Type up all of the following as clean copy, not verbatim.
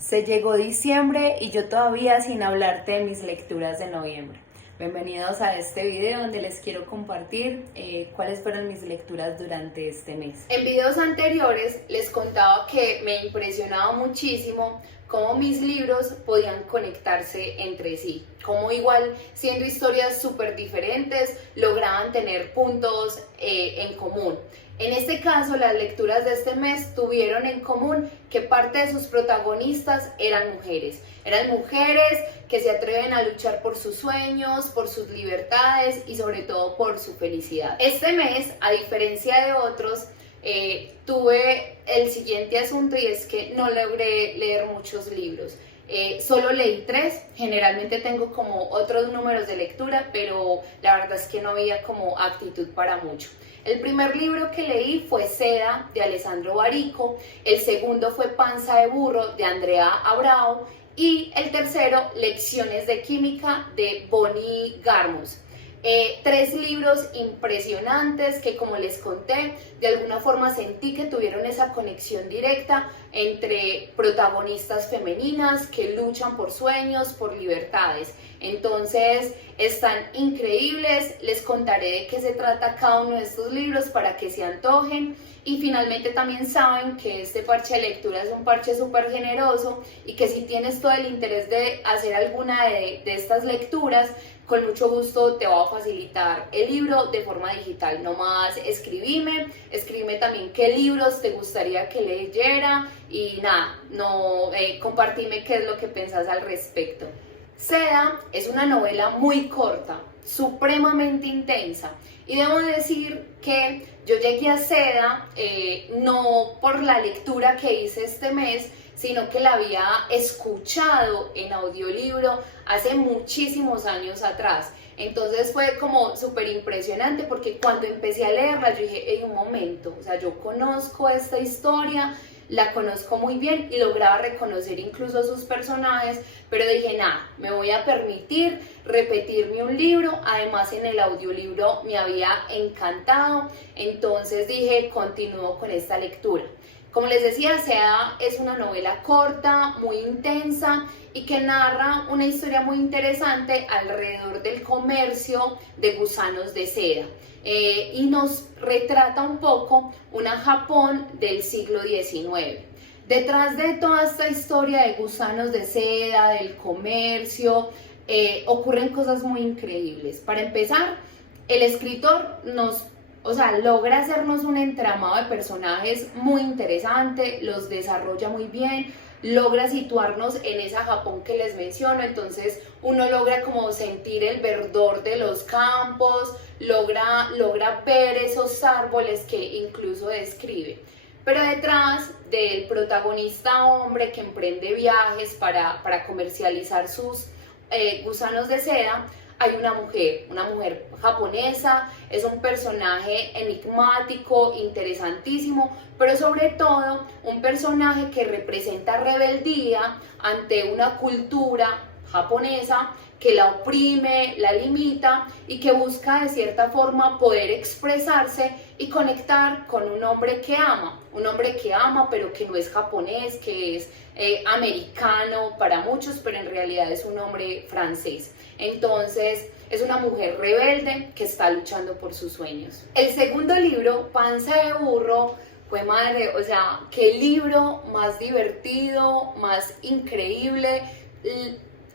Se llegó diciembre y yo todavía sin hablarte de mis lecturas de noviembre. Bienvenidos a este video donde les quiero compartir cuáles fueron mis lecturas durante este mes. En videos anteriores les contaba que me impresionaba muchísimo cómo mis libros podían conectarse entre sí, cómo igual siendo historias súper diferentes lograban tener puntos en común. En este caso, las lecturas de este mes tuvieron en común que parte de sus protagonistas eran mujeres que se atreven a luchar por sus sueños, por sus libertades y sobre todo por su felicidad. Este mes, a diferencia de otros, tuve el siguiente asunto y es que no logré leer muchos libros. Solo leí 3, generalmente tengo como otros números de lectura, pero la verdad es que no había como actitud para mucho. El primer libro que leí fue Seda, de Alessandro Barico, el segundo fue Panza de burro, de Andrea Abrao, y el tercero, Lecciones de química, de Bonnie Garmus. 3 libros impresionantes que, como les conté, de alguna forma sentí que tuvieron esa conexión directa entre protagonistas femeninas que luchan por sueños, por libertades. Entonces están increíbles, les contaré de qué se trata cada uno de estos libros para que se antojen. Y finalmente también saben que este parche de lectura es un parche súper generoso y que si tienes todo el interés de hacer alguna de estas lecturas, con mucho gusto te voy a facilitar el libro de forma digital. Nomás escribime también qué libros te gustaría que leyera y nada, compartime qué es lo que pensás al respecto. Seda es una novela muy corta, supremamente intensa, y debo decir que yo llegué a Seda no por la lectura que hice este mes, sino que la había escuchado en audiolibro hace muchísimos años atrás. Entonces fue como súper impresionante porque cuando empecé a leerla yo dije, hey, un momento, o sea, yo conozco esta historia, la conozco muy bien y lograba reconocer incluso sus personajes, pero dije, nada, me voy a permitir repetirme un libro. Además en el audiolibro me había encantado, entonces dije, continúo con esta lectura. Como les decía, Seda es una novela corta, muy intensa y que narra una historia muy interesante alrededor del comercio de gusanos de seda. Y nos retrata un poco una Japón del siglo XIX. Detrás de toda esta historia de gusanos de seda, del comercio, ocurren cosas muy increíbles. Para empezar, el escritor logra hacernos un entramado de personajes muy interesante, los desarrolla muy bien, logra situarnos en esa Japón que les menciono, entonces uno logra como sentir el verdor de los campos, logra ver esos árboles que incluso describe. Pero detrás del protagonista hombre que emprende viajes para comercializar sus gusanos de seda, hay una mujer japonesa, es un personaje enigmático, interesantísimo, pero sobre todo un personaje que representa rebeldía ante una cultura japonesa que la oprime, la limita y que busca de cierta forma poder expresarse y conectar con un hombre que ama, pero que no es japonés, que es americano para muchos, pero en realidad es un hombre francés. Entonces es una mujer rebelde que está luchando por sus sueños. El segundo libro, Panza de burro, fue madre, o sea, qué libro más divertido, más increíble.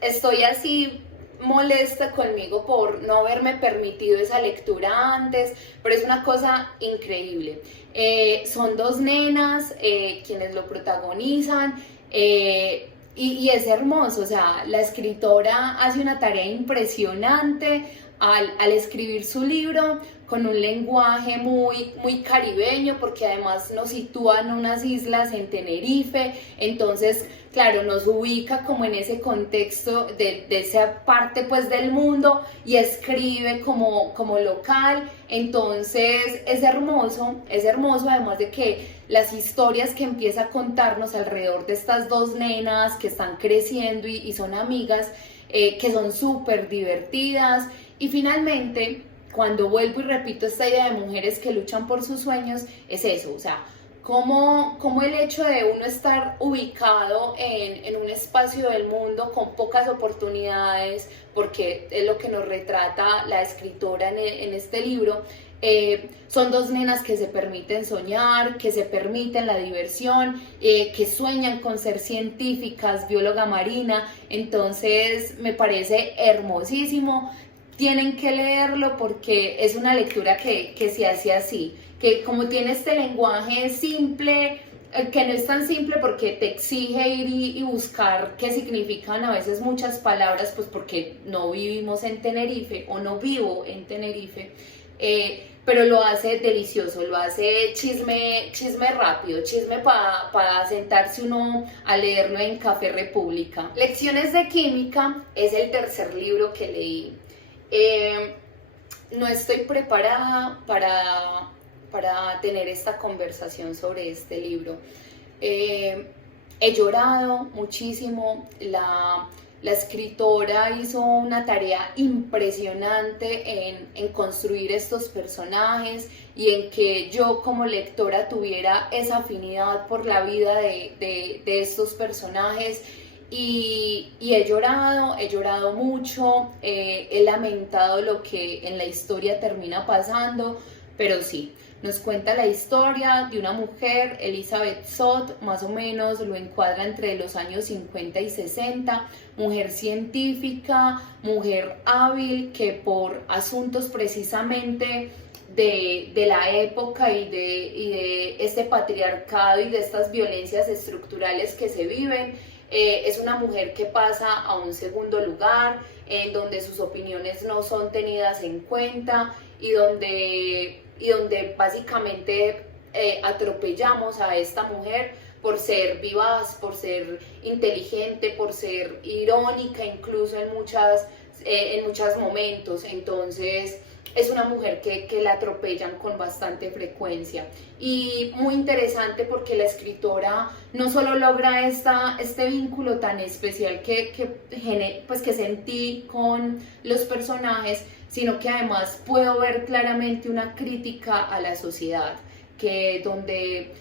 Estoy así molesta conmigo por no haberme permitido esa lectura antes, pero es una cosa increíble. Son 2 nenas quienes lo protagonizan. Y es hermoso, o sea, la escritora hace una tarea impresionante al escribir su libro con un lenguaje muy caribeño, porque además nos sitúa en unas islas en Tenerife, entonces, claro, nos ubica como en ese contexto de esa parte pues del mundo y escribe como local. Entonces es hermoso, además de que las historias que empieza a contarnos alrededor de estas 2 nenas que están creciendo y son amigas, que son súper divertidas. Y finalmente, cuando vuelvo y repito esta idea de mujeres que luchan por sus sueños, es eso, o sea, Cómo el hecho de uno estar ubicado en un espacio del mundo con pocas oportunidades, porque es lo que nos retrata la escritora en este libro, son dos nenas que se permiten soñar, que se permiten la diversión, que sueñan con ser científicas, bióloga marina. Entonces me parece hermosísimo. Tienen que leerlo porque es una lectura que se hace así, que como tiene este lenguaje simple, que no es tan simple porque te exige ir y buscar qué significan a veces muchas palabras, pues porque no vivimos en Tenerife o no vivo en Tenerife, pero lo hace delicioso, lo hace chisme rápido, chisme para sentarse uno a leerlo en Café República. Lecciones de Química es el tercer libro que leí. No estoy preparada para tener esta conversación sobre este libro. He llorado muchísimo. La escritora hizo una tarea impresionante en construir estos personajes y en que yo como lectora tuviera esa afinidad por la vida de estos personajes. Y he llorado mucho, he lamentado lo que en la historia termina pasando, pero sí, nos cuenta la historia de una mujer, Elizabeth Zott, más o menos lo encuadra entre los años 50 y 60, mujer científica, mujer hábil, que por asuntos precisamente de la época y de este patriarcado y de estas violencias estructurales que se viven, es una mujer que pasa a un segundo lugar, en donde sus opiniones no son tenidas en cuenta y donde básicamente atropellamos a esta mujer por ser vivaz, por ser inteligente, por ser irónica incluso en muchos momentos. Entonces es una mujer que la atropellan con bastante frecuencia, y muy interesante porque la escritora no solo logra este vínculo tan especial que sentí con los personajes, sino que además puedo ver claramente una crítica a la sociedad, que donde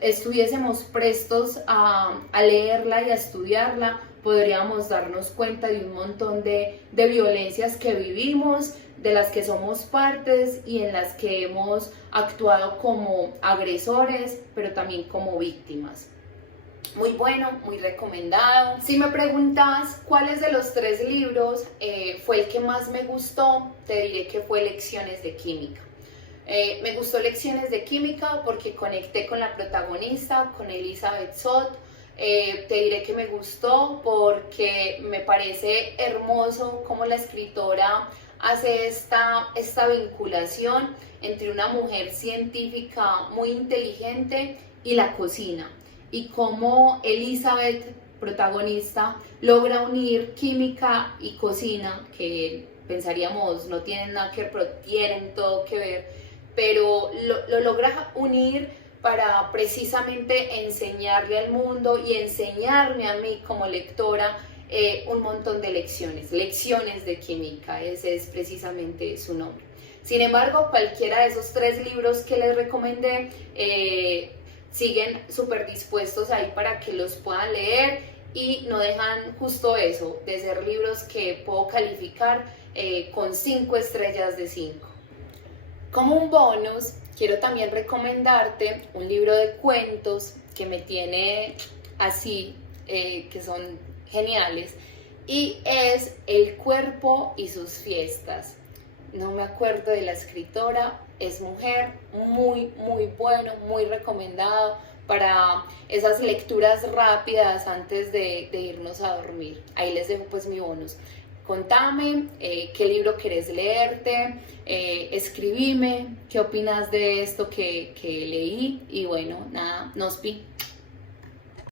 estuviésemos prestos a leerla y a estudiarla, podríamos darnos cuenta de un montón de violencias que vivimos, de las que somos partes y en las que hemos actuado como agresores, pero también como víctimas. Muy bueno, muy recomendado. Si me preguntas cuáles de los tres libros fue el que más me gustó, te diré que fue Lecciones de Química. Me gustó Lecciones de Química porque conecté con la protagonista, con Elizabeth Zott. Te diré que me gustó porque me parece hermoso cómo la escritora hace esta vinculación entre una mujer científica muy inteligente y la cocina, y cómo Elizabeth, protagonista, logra unir química y cocina, que pensaríamos no tienen nada que ver, pero tienen todo que ver, pero lo logra unir para precisamente enseñarle al mundo y enseñarme a mí como lectora un montón de lecciones de química, ese es precisamente su nombre. Sin embargo, cualquiera de esos tres libros que les recomendé siguen súper dispuestos ahí para que los puedan leer, y no dejan justo eso, de ser libros que puedo calificar con 5 estrellas de 5. Como un bonus, quiero también recomendarte un libro de cuentos que me tiene así, que son geniales, y es El cuerpo y sus fiestas. No me acuerdo de la escritora, es mujer, muy bueno, muy recomendado para esas lecturas rápidas antes de irnos a dormir. Ahí les dejo pues mi bonus. Contame qué libro querés leerte, escribime qué opinas de esto que leí, y bueno, nada, nos vi.